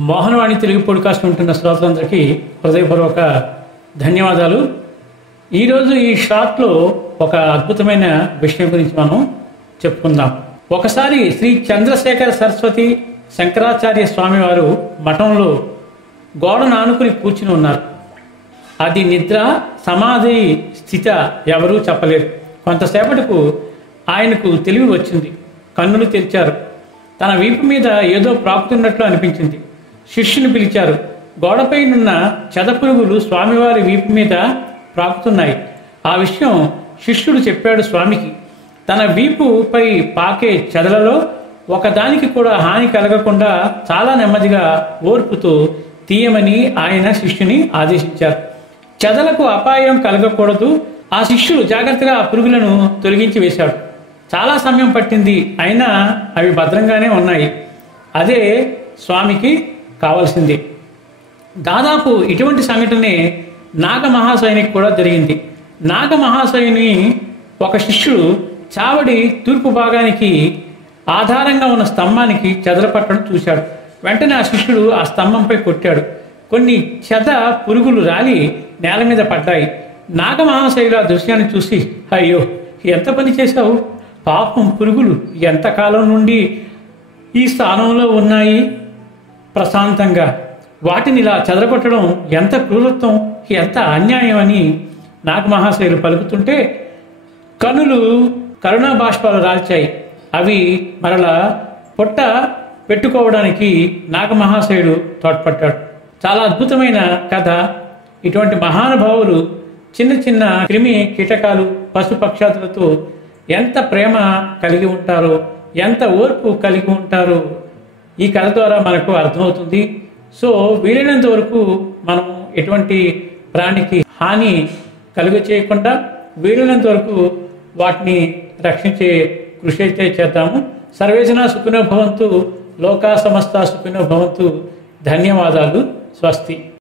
Mohanavani Telugu podcast ఉంటున్న శ్రోతలందరికీ హృదయపూర్వక ధన్యవాదాలు. ఈరోజు ఈ షార్ట్లో ఒక అద్భుతమైన విషయం గురించి మనం చెప్పుకుందాం. ఒకసారి శ్రీ చంద్రశేఖర సరస్వతి శంకరాచార్య స్వామివారు మఠంలో గోడను ఆనుకుని కూర్చుని ఉన్నారు. అది నిద్ర, సమాధి స్థిత ఎవరూ చెప్పలేరు. కొంతసేపటికు ఆయనకు తెలివి వచ్చింది. కన్నులు తెరిచారు. తన వీపు మీద ఏదో ప్రాకుతున్నట్లు అనిపించింది. శిష్యుని పిలిచారు. గోడపైనున్న చెదపురుగులు స్వామివారి వీపు మీద ప్రాకుతున్నాయి. ఆ విషయం శిష్యుడు చెప్పాడు స్వామికి. తన వీపుపై పాకే చెదలలో ఒకదానికి కూడా హాని కలగకుండా చాలా నెమ్మదిగా ఓర్పుతో తీయమని ఆయన శిష్యుని ఆదేశించారు. చెదలకు అపాయం కలగకూడదు. ఆ శిష్యుడు జాగ్రత్తగా ఆ పురుగులను తొలగించి వేశాడు. చాలా సమయం పట్టింది, అయినా అవి భద్రంగానే ఉన్నాయి. అదే స్వామికి కావాల్సింది. దాదాపు ఇటువంటి సంఘటనే నాగమహాశయునికి కూడా జరిగింది. నాగమహాశయుని ఒక శిష్యుడు చావడి తూర్పు భాగానికి ఆధారంగా ఉన్న స్తంభానికి చెదలు పట్టడం చూశాడు. వెంటనే ఆ శిష్యుడు ఆ స్తంభంపై కొట్టాడు. కొన్ని చెద పురుగులు రాలి నేల మీద పడ్డాయి. నాగమహాశయులు ఆ దృశ్యాన్ని చూసి, అయ్యో ఎంత పని చేశావు, పాపం పురుగులు ఎంతకాలం నుండి ఈ స్థానంలో ఉన్నాయి, ప్రశాంతంగా వాటిని ఇలా చెదరగొట్టడం ఎంత క్రూరత్వం, ఎంత అన్యాయం అని నాగమహాశయులు పలుకుతుంటే కనులు కరుణా బాష్పాలు రాల్చాయి. అవి మరలా పొట్ట పెట్టుకోవడానికి నాగమహాశయుడు తోడ్పడ్డాడు. చాలా అద్భుతమైన కథ. ఇటువంటి మహానుభావులు చిన్న చిన్న క్రిమి కీటకాలు, పశుపక్షాదులతో ఎంత ప్రేమ కలిగి ఉంటారో, ఎంత ఓర్పు కలిగి ఉంటారో ఈ కథ ద్వారా మనకు అర్థమవుతుంది. సో వీలైనంత వరకు మనం ఎటువంటి ప్రాణికి హాని కలుగ చేయకుండా వీలైనంత వరకు వాటిని రక్షించే కృషి అయితే చేద్దాము. సర్వేజన సుఖినో భవంతు, లోకా సమస్త సుఖినో భవంతు. ధన్యవాదాలు. స్వస్తి.